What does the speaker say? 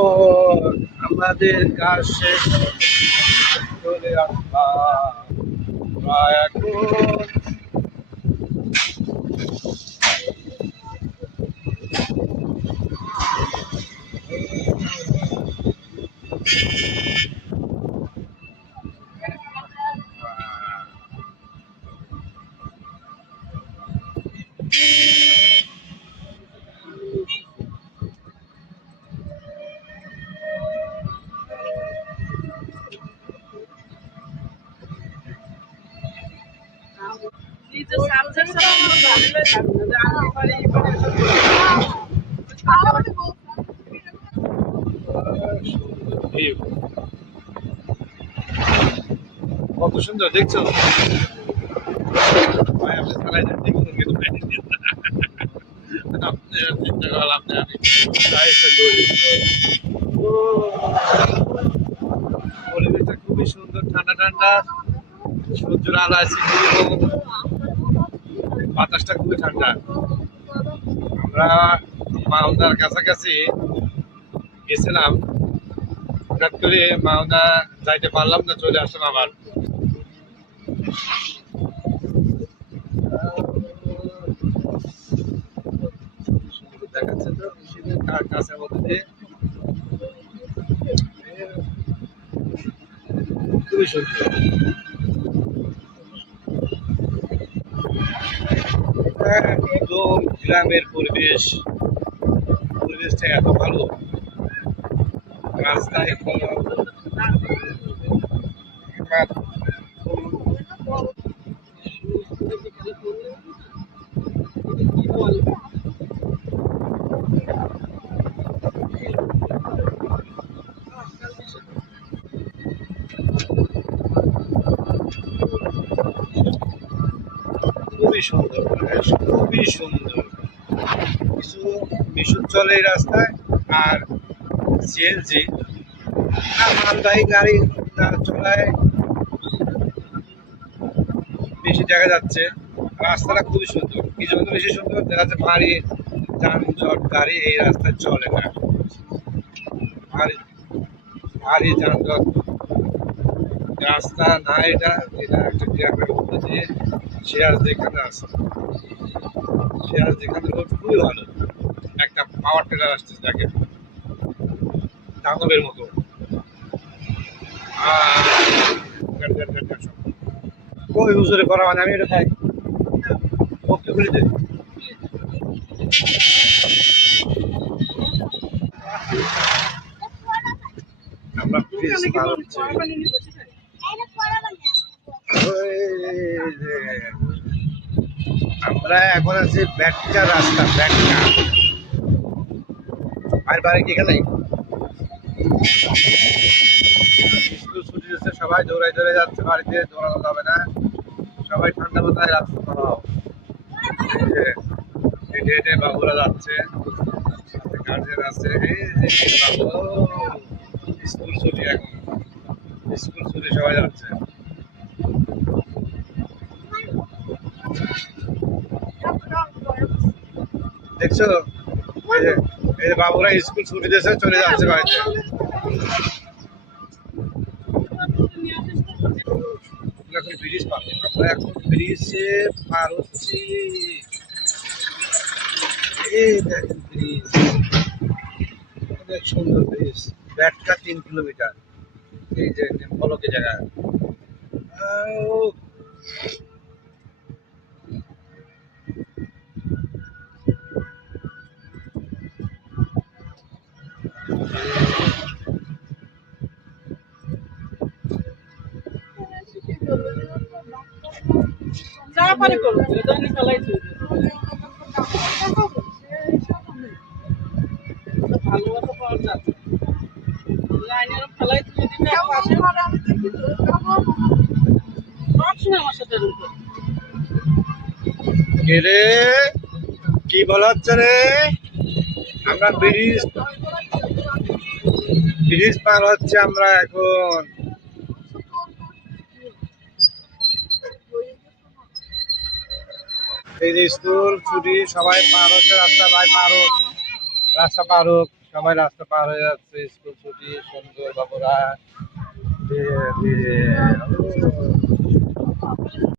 ও আমাদের কাজ শেষ চলে আসলাম এখন। কত সুন্দর দেখছো ভাই, আপনি চালাই যান, দেখুন কিন্তু আপনি চিন্তা করলাম আপনি আমি চাইতে করি। ও, পরিবেশটা খুবই সুন্দর, ঠান্ডা ঠান্ডা, সূর্যের আলো আছে এবং বাতাসটা খুবই ঠান্ডা। আমরা মালদার কাছাকাছি গেছিলাম, হঠাৎ করে মালদা যাইতে পারলাম না, চলে আসলাম আবার। দেখাচ্ছে তো কাছের মধ্যে দিয়ে খুবই সুন্দর। একদম গ্রামের পরিবেশ, পরিবেশটা এত ভালো, রাস্তায় কোনো খুবই সুন্দর পরিবেশ, খুবই সুন্দর। কিছু মিশুক চলে এই রাস্তায়, আর সিএনজি আর মালবাহী গাড়ি না চলায় বেশি দেখা যাচ্ছে। রাস্তাটা খুবই সুন্দর, কি জন্য বেশি সুন্দর দেখা যাচ্ছে, ভারী যানজট গাড়ি এই রাস্তায় চলে না। ভারী ভারী যানজট রাস্তা না, এটা এটা একটা গ্রামের মধ্যে দিয়ে সিরাজ যেখানে আছে, সিরাজ যেখানে রোড খুবই ভালো। একটা পাওয়ার টেলার আসতেছে দেখেন, দানবের মতো। কই হুজুরে করা মানে আমি এটা খাই, ওকে খুলে দেয়। আমরা ফ্রিজ পার হচ্ছে, আমরা এখন আছি ব্যাটকা রাস্তা, ব্যাটকা। আর বাড়ি কি এখানে স্কুল ছুটি দিচ্ছে, সবাই দৌড়াই দৌড়ে যাচ্ছে, বাড়িতে দৌড়ানো যাবে না, সবাই ঠান্ডা মাথায় রাস্তা পালাও। হেঁটে হেঁটে বাবুরা যাচ্ছে, গার্জেন আছে, এই যে বাবু, স্কুল ছুটি এখন, স্কুল ছুটি সবাই যাচ্ছে। দেখছো, এই যে এই যে বাবুরা স্কুল ছুটি দিয়েছে, চলে যাচ্ছে বাড়িতে। এখন ব্রিজ পার, আমরা এখন ব্রিজে পার হচ্ছি। এই দেখেন ব্রিজ, অনেক সুন্দর ব্রিজ, ব্যাটকা 3 কিলোমিটার, এই যে ফলকে জায়গায়। রে কি বলা হচ্ছে রে, আমরা ব্রিজ ব্রিজ পার হচ্ছে আমরা এখন। এই যে স্কুল ছুটি, সবাই পার হচ্ছে রাস্তা, ভাই পার হোক, রাস্তা পার হোক, সবাই রাস্তা পার হয়ে যাচ্ছে, স্কুল ছুটি, সুন্দর বাবুরা ধীরে ধীরে